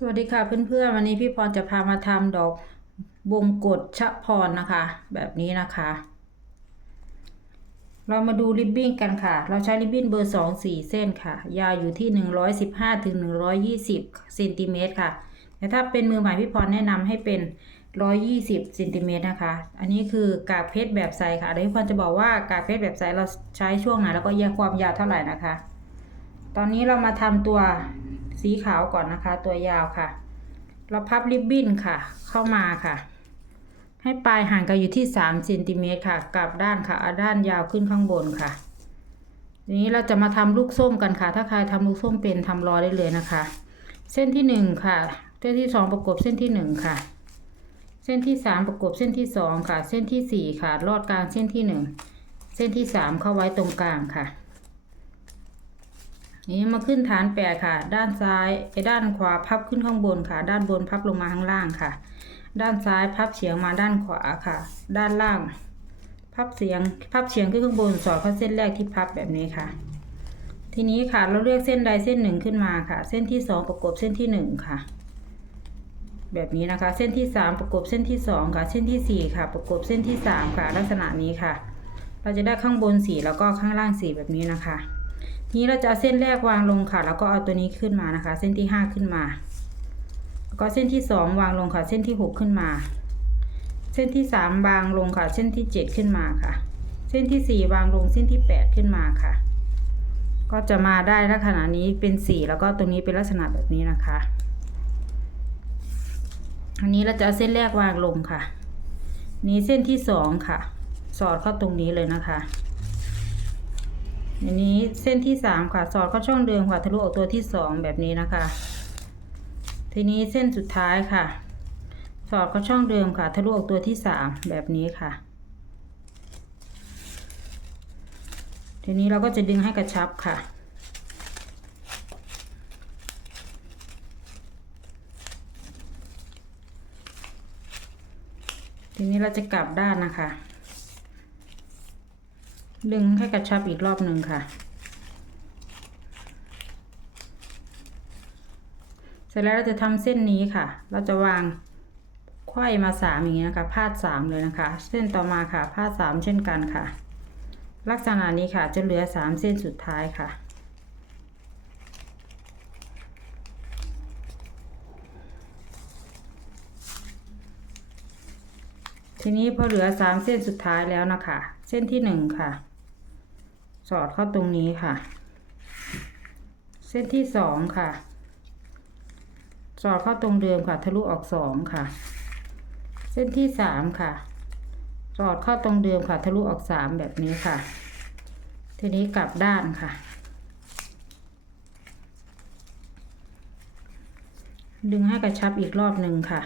สวัสดีค่ะเพื่อนๆวันนี้พี่พรจะพามาทำดอกบงกฎชะพรนะคะ แบบนี้นะคะ เรามาดูริบบิ้นกันค่ะ เราใช้ริบบิ้นเบอร์สองสี่เส้นค่ะ ยาวอยู่ที่หนึ่งร้อยสิบห้าถึงหนึ่งร้อยยี่สิบเซนติเมตรค่ะ แต่ถ้าเป็นมือใหม่พี่พรแนะนำให้เป็นร้อยยี่สิบเซนติเมตรนะคะ อันนี้คือกากเพชรแบบใสค่ะเดี๋ยวพี่พรจะบอกว่ากากเพชรแบบใสเราใช้ช่วงไหนแล้วก็แยกความยาวเท่าไหร่นะคะ ตอนนี้เรามาทำตัว สีขาวก่อนนะคะ ตัวยาวค่ะ เราพับริบบิ้นค่ะ เข้ามาค่ะ ให้ปลายห่างกันอยู่ที่3เซนติเมตรค่ะกลับด้านค่ะเอาด้านยาวขึ้นข้างบนค่ะทีนี้เราจะมาทำลูกส้มกันค่ะ ถ้าใครทำลูกส้มเป็นทำรอได้เลยนะคะ เส้นที่หนึ่งค่ะ เส้นที่สองประกบเส้นที่หนึ่งค่ะ เส้นที่สามประกบเส้นที่สองค่ะ เส้นที่สี่ค่ะ ลอดกลางเส้นที่หนึ่งเส้นที่สามเข้าไว้ตรงกลางค่ะ นี้มาขึ้นฐานแปดค่ะ ด้านซ้ายไอ้ด้านขวาพับขึ้นข้างบนค่ะ ด้านบนพับลงมาข้างล่างค่ะ ด้านซ้ายพับเฉียงมาด้านขวาค่ะ ด้านล่าง พับเสียงพับเฉียงขึ้นข้างบนสอดเข้าเส้นแรกที่พับแบบนี้ค่ะ ทีนี้ค่ะเราเลือกเส้นใดเส้นหนึ่งขึ้นมาค่ะ เส้นที่สองประกบเส้นที่หนึ่งค่ะ แบบนี้นะคะ เส้นที่สามประกบเส้นที่สองค่ะ เส้นที่สี่ค่ะ ประกบเส้นที่สามค่ะ ลักษณะนี้ค่ะ เราจะได้ข้างบนสี่แล้วก็ข้างล่างสี่แบบนี้นะคะ นี้เราจะเอาเส้นแรกวางลงค่ะ แล้วก็เอาตัวนี้ขึ้นมานะคะ เส้นที่ห้าขึ้นมา แล้วก็เส้นที่สองวางลงค่ะ เส้นที่หกขึ้นมา เส้นที่สามวางลงค่ะ เส้นที่เจ็ดขึ้นมาค่ะ เส้นที่สี่วางลงเส้นที่แปดขึ้นมาค่ะ ก็จะมาได้ลักษณะนี้เป็นสี่แล้วก็ตรงนี้เป็นลักษณะแบบนี้นะคะ อันนี้เราจะเอาเส้นแรกวางลงค่ะ นี้เส้นที่สองค่ะ สอดเข้าตรงนี้เลยนะคะ อันนี้เส้นที่สามค่ะ สอดเข้าช่องเดิมค่ะทะลุออกตัวที่สองแบบนี้นะคะ ทีนี้เส้นสุดท้ายค่ะ สอดเข้าช่องเดิมค่ะ ทะลุออกตัวที่สามแบบนี้ค่ะ ทีนี้เราก็จะดึงให้กระชับค่ะทีนี้เราจะกลับด้านนะคะ ดึงให้กระชับอีกรอบหนึ่งค่ะ เสร็จแล้วเราจะทำเส้นนี้ค่ะ เราจะวางไขว้มาสามอย่างนี้นะคะพาดสามเลยนะคะ เส้นต่อมาค่ะพาดสามเช่นกันค่ะ ลักษณะนี้ค่ะจะเหลือสามเส้นสุดท้ายค่ะทีนี้พอเหลือสามเส้นสุดท้ายแล้วนะคะ เส้นที่หนึ่งค่ะ สอดเข้าตรงนี้ค่ะ เส้นที่สองค่ะ สอดเข้าตรงเดิมค่ะ ทะลุออกสองค่ะ เส้นที่สามค่ะ สอดเข้าตรงเดิมค่ะ ทะลุออกสามแบบนี้ค่ะ ทีนี้กลับด้านค่ะ ดึงให้กระชับอีกรอบหนึ่งค่ะ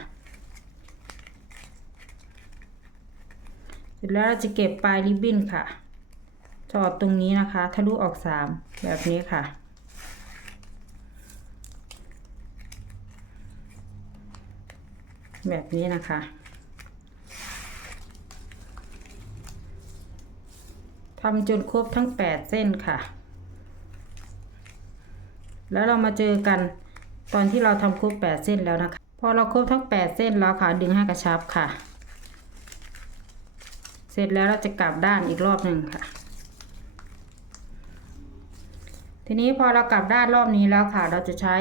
เสร็จแล้วเราจะเก็บปลายริบบิ้นค่ะ สอดตรงนี้นะคะทะลุออกสามแบบนี้ค่ะ แบบนี้นะคะ ทำจนครบทั้งแปดเส้นค่ะ แล้วเรามาเจอกันตอนที่เราทำครบแปดเส้นแล้วนะคะ พอเราครบทั้งแปดเส้นแล้วค่ะ ดึงให้กระชับค่ะ เสร็จแล้วเราจะกลับด้านอีกรอบหนึ่งค่ะ ทีนี้พอเรากลับด้านรอบนี้แล้วค่ะ เราจะใช้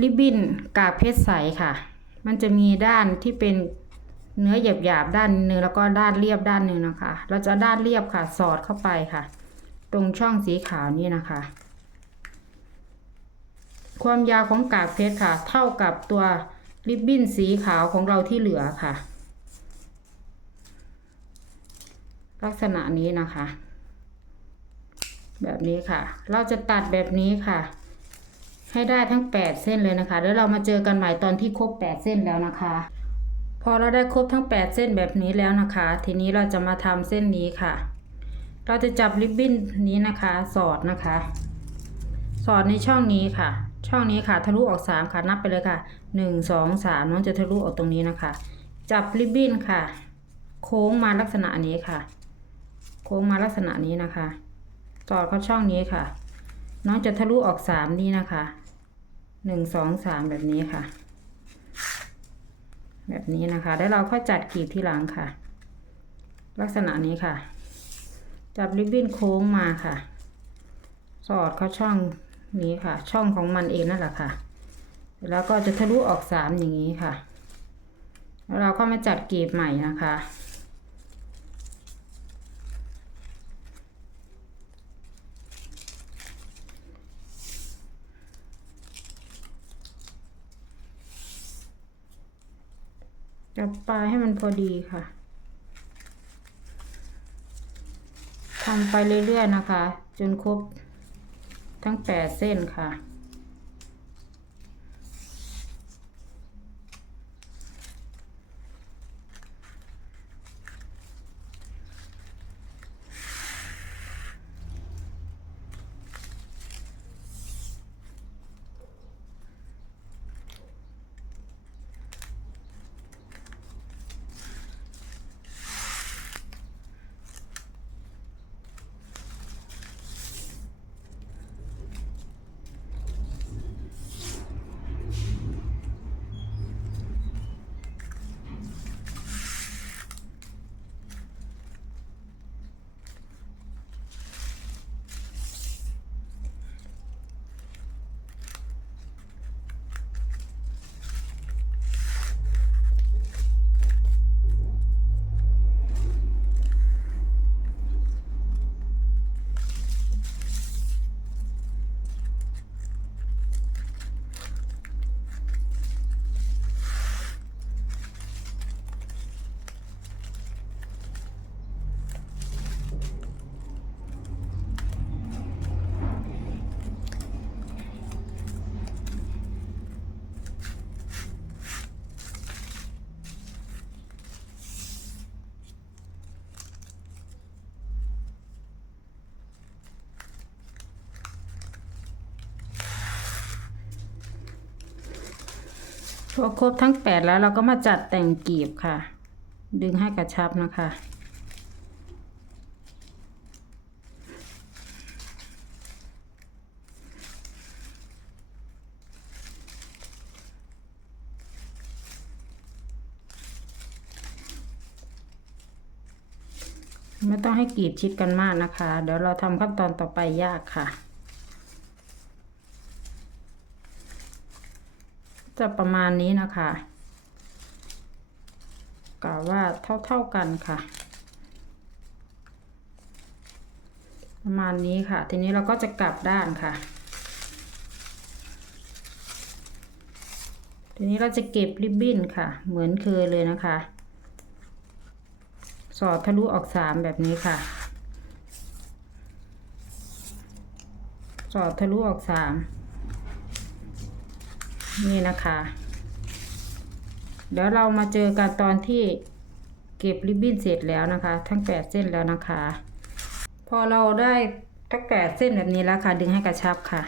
ริบบิ้นกากเพชรใสค่ะ มันจะมีด้านที่เป็นเนื้อหยาบๆด้านหนึ่งแล้วก็ด้านเรียบด้านหนึ่งนะคะ เราจะด้านเรียบค่ะ สอดเข้าไปค่ะ ตรงช่องสีขาวนี่นะคะ ความยาวของกากเพชรค่ะ เท่ากับตัวริบบิ้นสีขาวของเราที่เหลือค่ะ ลักษณะนี้นะคะ แบบนี้ค่ะ เราจะตัดแบบนี้ค่ะ ให้ได้ทั้งแปดเส้นเลยนะคะ แล้วเรามาเจอกันใหม่ตอนที่ครบแปดเส้นแล้วนะคะ พอเราได้ครบทั้งแปดเส้นแบบนี้แล้วนะคะ ทีนี้เราจะมาทำเส้นนี้ค่ะ เราจะจับริบบิ้นนี้นะคะ สอดนะคะ สอดในช่องนี้ค่ะ ช่องนี้ค่ะทะลุออกสามค่ะนับไปเลยค่ะหนึ่งสองสามน้องจะทะลุออกตรงนี้นะคะ จับริบบิ้นค่ะ โค้งมาลักษณะนี้ค่ะ โค้งมาลักษณะนี้นะคะ สอดเข้าช่องนี้ค่ะ น้องจะทะลุออกสามนี่นะคะหนึ่งสองสามแบบนี้ค่ะ แบบนี้นะคะ แล้วเราค่อยจัดกรีบที่หลังค่ะ ลักษณะนี้ค่ะ จับริบบิ้นโค้งมาค่ะ สอดเข้าช่องนี้ค่ะ ช่องของมันเองนั่นแหละค่ะ แล้วก็จะทะลุออกสามอย่างนี้ค่ะ แล้วเราก็มาจัดกรีบใหม่นะคะ จับปลายให้มันพอดีค่ะทำไปเรื่อยๆนะคะ จนครบทั้งแปดเส้นค่ะ พอครบทั้งแปดแล้วเราก็มาจัดแต่งกีบค่ะ ดึงให้กระชับนะคะ ไม่ต้องให้กรีดชิดกันมากนะคะ เดี๋ยวเราทำขั้นตอนต่อไปยากค่ะ จะประมาณนี้นะคะกะว่าเท่าๆกันค่ะ ประมาณนี้ค่ะ ทีนี้เราก็จะกลับด้านค่ะ ทีนี้เราจะเก็บริบบิ้นค่ะ เหมือนเคยเลยนะคะ สอดทะลุออกสามแบบนี้ค่ะ สอดทะลุออกสาม นี่นะคะ เดี๋ยวเรามาเจอกันตอนที่เก็บริบบิ้นเสร็จแล้วนะคะ ทั้งแปดเส้นแล้วนะคะ พอเราได้ทั้งแปดเส้นแบบนี้แล้วค่ะ ดึงให้กระชับค่ะ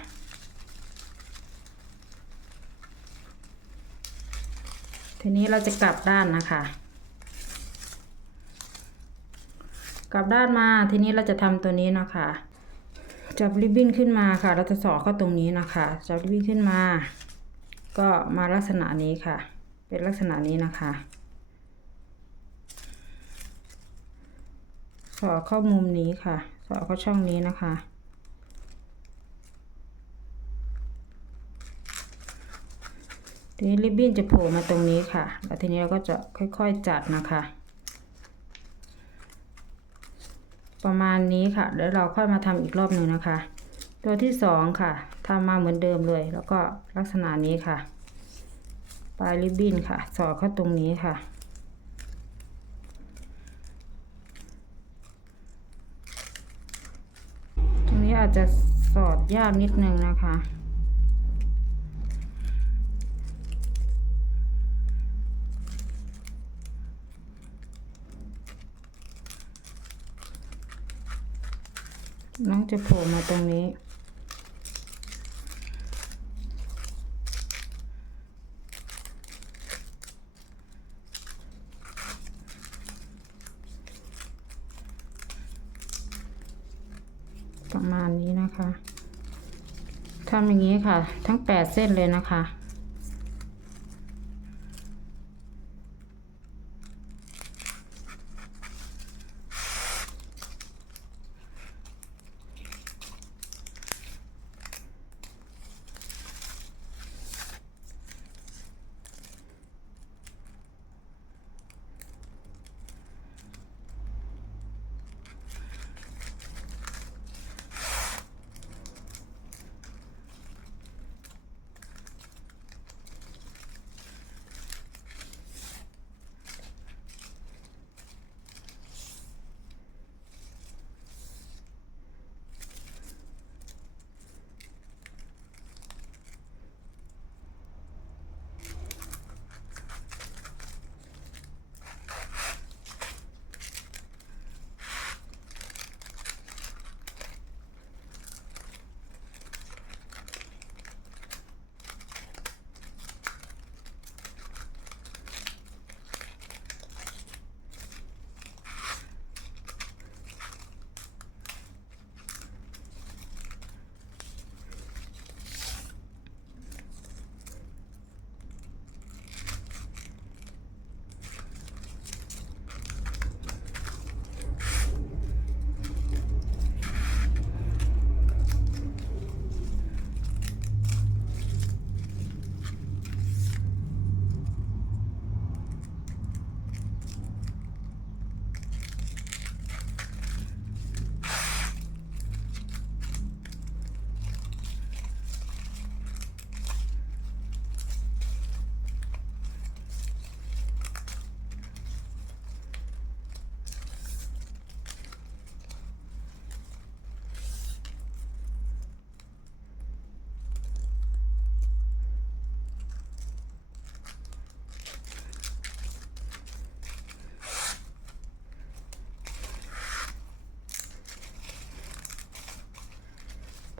ทีนี้เราจะกลับด้านนะคะ กลับด้านมาทีนี้เราจะทำตัวนี้นะคะ จับริบบิ้นขึ้นมาค่ะ เราจะสอดเข้าตรงนี้นะคะ จับริบบิ้นขึ้นมา ก็มาลักษณะนี้ค่ะ เป็นลักษณะนี้นะคะสอดเข้ามุมนี้ค่ะสอดเข้าช่องนี้นะคะ ทีนี้ริบบิ้นจะโผล่มาตรงนี้ค่ะ แล้วทีนี้เราก็จะค่อยๆจัดนะคะ ประมาณนี้ค่ะเดี๋ยวเราค่อยมาทำอีกรอบหนึ่งนะคะ ตัวที่สองค่ะทำมาเหมือนเดิมเลย แล้วก็ลักษณะนี้ค่ะ ปลายริบบิ้นค่ะ สอดเข้าตรงนี้ค่ะ ตรงนี้อาจจะสอดยากนิดนึงนะคะน้องจะโผล่มาตรงนี้ ประมาณนี้นะคะ ทำอย่างนี้ค่ะ ทั้งแปดเส้นเลยนะคะ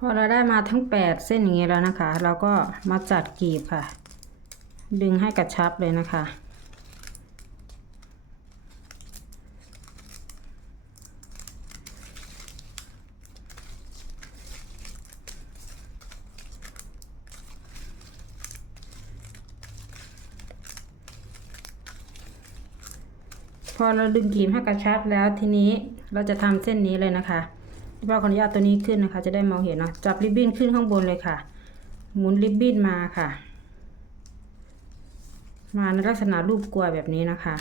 อเราได้มาทั้งแปดเส้นอย่างนี้แล้วนะคะ เราก็มาจัดกลีบค่ะ ดึงให้กระชับเลยนะคะ พอเราดึงกลีบให้กระชับแล้วทีนี้เราจะทำเส้นนี้เลยนะคะ พี่ป้าขออนุญาตตัวนี้ขึ้นนะคะ จะได้มองเห็นเนาะจับริบบิ้นขึ้นข้างบนเลยค่ะ หมุนริบบิ้นมาค่ะ มาในลักษณะรูปกลวยแบบนี้นะคะ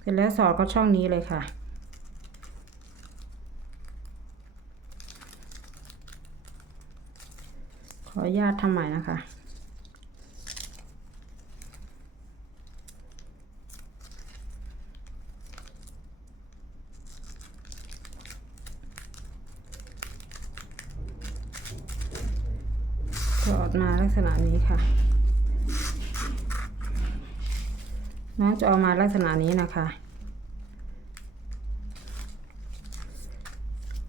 เสร็จแล้วสอดก็ช่องนี้เลยค่ะขออนุญาตทำใหม่นะคะ สออกมาลักษณะนี้ค่ะ น้องจะเอามาลักษณะนี้นะคะ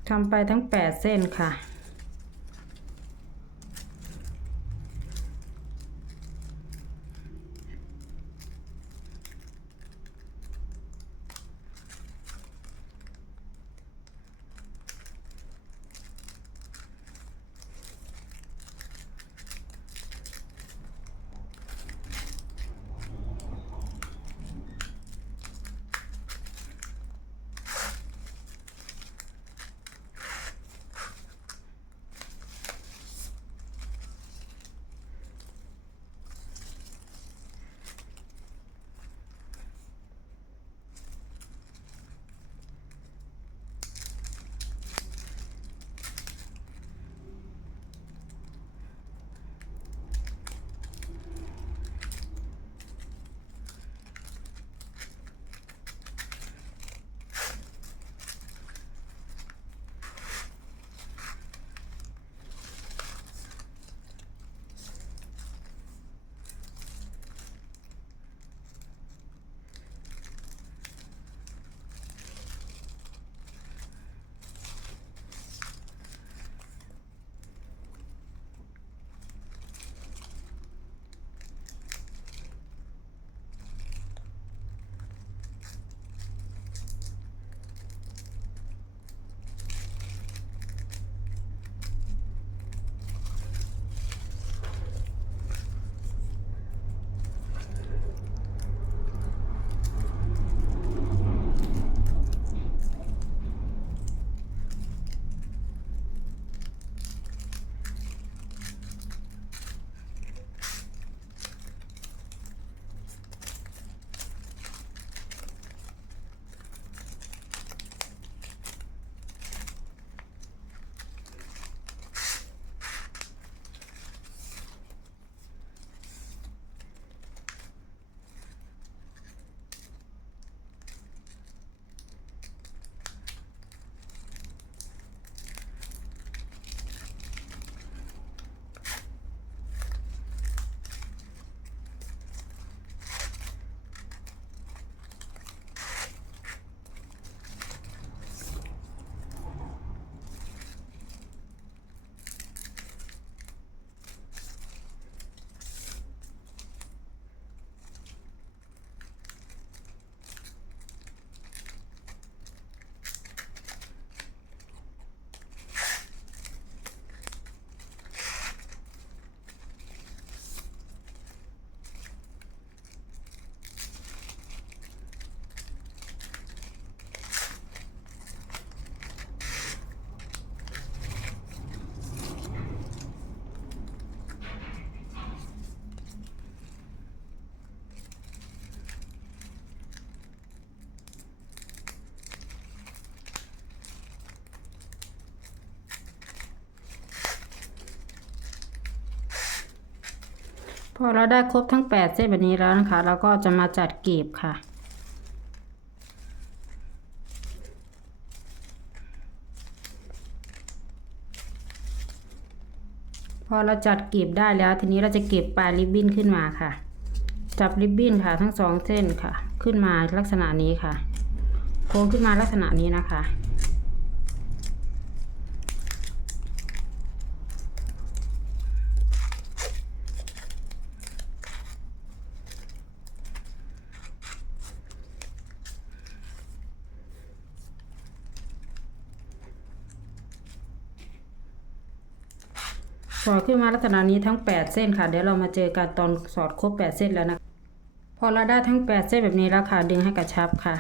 ทำไปทั้งแปดเส้นค่ะ พอเราได้ครบทั้งแปดเส้นแบบนี้แล้วนะคะ เราก็จะมาจัดกลีบค่ะ พอเราจัดกลีบได้แล้วทีนี้เราจะเก็บปลายริบบิ้นขึ้นมาค่ะ จับริบบิ้นค่ะ ทั้งสองเส้นค่ะ ขึ้นมาลักษณะนี้ค่ะ โค้งขึ้นมาลักษณะนี้นะคะ ขึ้นมาลักษณะนี้ทั้ง 8 เส้นค่ะ เดี๋ยวเรามาเจอกันตอนสอดครบ 8 เส้นแล้วนะ พอเราได้ทั้ง 8 เส้นแบบนี้แล้วค่ะ ดึงให้กระชับค่ะ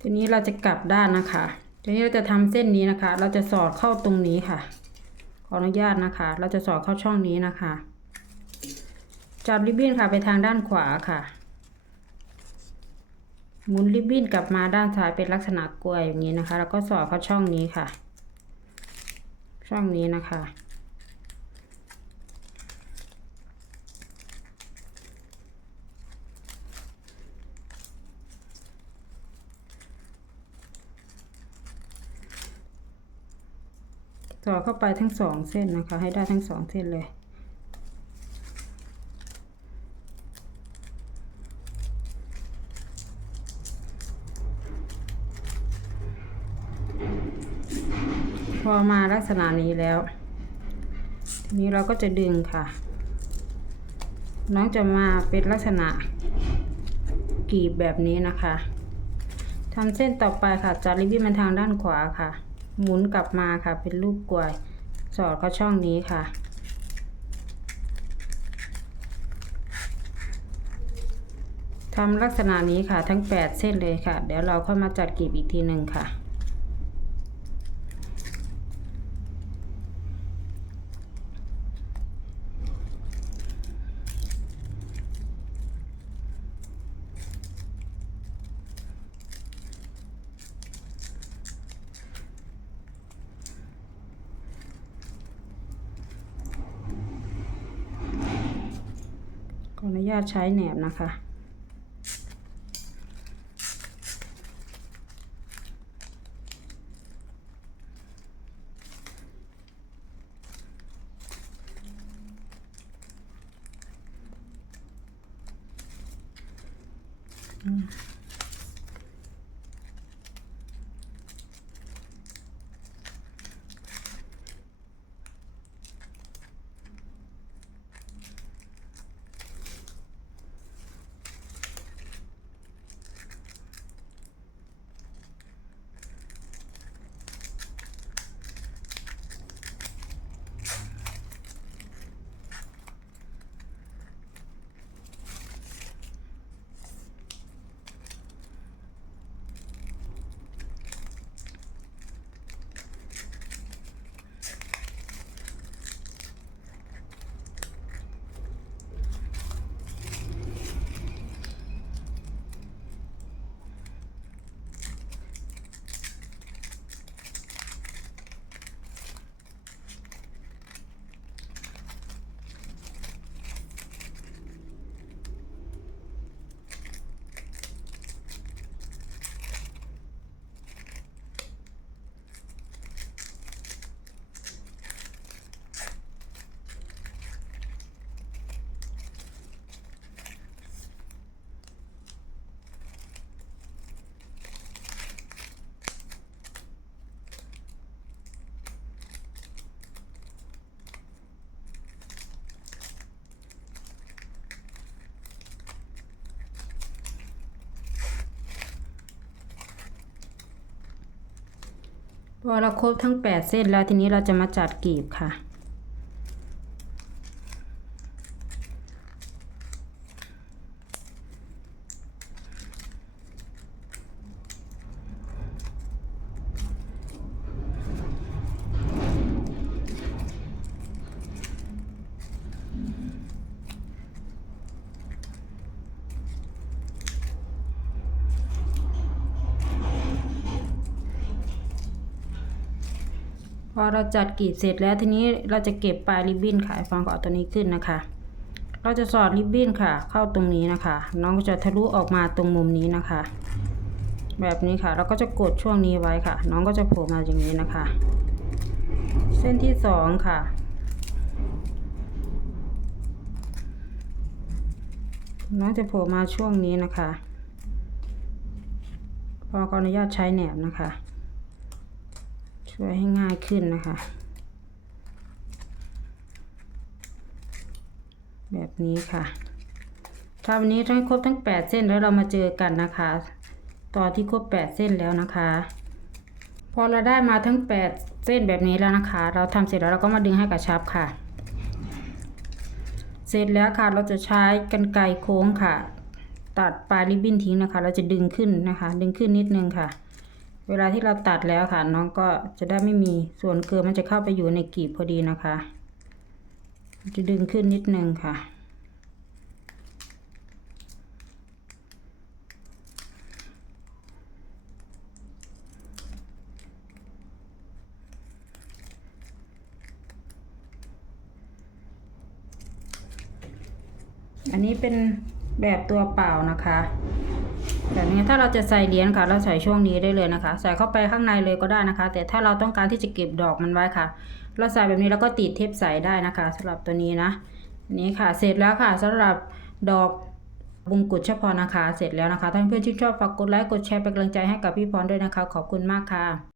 ทีนี้เราจะกลับด้านนะคะ ทีนี้เราจะทำเส้นนี้นะคะ เราจะสอดเข้าตรงนี้ค่ะ ขออนุญาตนะคะ เราจะสอดเข้าช่องนี้นะคะ จับริบบิ้นค่ะไปทางด้านขวาค่ะ หมุนริบบิ้นกลับมาด้านซ้ายเป็นลักษณะกลวยอย่างนี้นะคะ แล้วก็สอดเข้าช่องนี้ค่ะ ช่องนี้นะคะ สอดเข้าไปทั้งสองเส้นนะคะ ให้ได้ทั้งสองเส้นเลย อมาลักษณะนี้แล้ว ทีนี้เราก็จะดึงค่ะ น้องจะมาเป็นลักษณะกรีบแบบนี้นะคะทำเส้นต่อไปค่ะจัดริบบิ้นมาทางด้านขวาค่ะ หมุนกลับมาค่ะ เป็นรูปกลวยสอดเข้าช่องนี้ค่ะทำลักษณะนี้ค่ะทั้ง 8 เส้นเลยค่ะ เดี๋ยวเราค่อยมาจัดกลีบอีกทีหนึ่งค่ะ ออนุญาตใช้แหนบนะคะ พอเราครบทั้ง 8 เส้นแล้วทีนี้เราจะมาจัดกลีบค่ะ เราจัดกรีดเสร็จแล้วทีนี้เราจะเก็บปลายริบบิ้นค่ะฟังก็เอาตัวนี้ขึ้นนะคะ เราจะสอดริบบิ้นค่ะ เข้าตรงนี้นะคะ น้องก็จะทะลุออกมาตรงมุมนี้นะคะ แบบนี้ค่ะ เราก็จะกดช่วงนี้ไว้ค่ะ น้องก็จะโผล่มาอย่างนี้นะคะ เส้นที่สองค่ะน้องจะโผล่มาช่วงนี้นะคะ พอขออนุญาตใช้แหนบนะคะ ช่วยให้ง่ายขึ้นนะคะ แบบนี้ค่ะ ถ้าวันนี้ทั้ครบทั้ง 8 เส้นแล้วเรามาเจอกันนะคะ ตอนที่ครบ 8 เส้นแล้วนะคะพอเราได้มาทั้ง 8 เส้นแบบนี้แล้วนะคะ เราทำเสร็จแล้วเราก็มาดึงให้กระชับค่ะ เสร็จแล้วค่ะเราจะใช้กันไกรโค้งค่ะ ตัดปลายริบบิ้นทิ้งนะคะ เราจะดึงขึ้นนะคะ ดึงขึ้นนิดนึงค่ะ เวลาที่เราตัดแล้วค่ะ น้องก็จะได้ไม่มีส่วนเกินมันจะเข้าไปอยู่ในกลีบพอดีนะคะ จะดึงขึ้นนิดนึงค่ะ อันนี้เป็นแบบตัวเปล่านะคะ แบบนี้ถ้าเราจะใส่เหรียญค่ะ เราใส่ช่วงนี้ได้เลยนะคะ ใส่เข้าไปข้างในเลยก็ได้นะคะ แต่ถ้าเราต้องการที่จะเก็บดอกมันไว้ค่ะ เราใส่แบบนี้แล้วก็ติดเทปใส่ได้นะคะสำหรับตัวนี้นะนี่ค่ะ เสร็จแล้วค่ะสำหรับดอกบุงกุฎเฉพาะนะคะ เสร็จแล้วนะคะถ้าเพื่อนชื่นชอบฝากกดไลค์กดแชร์เป็นกำลังใจให้กับพี่พรด้วยนะคะ ขอบคุณมากค่ะ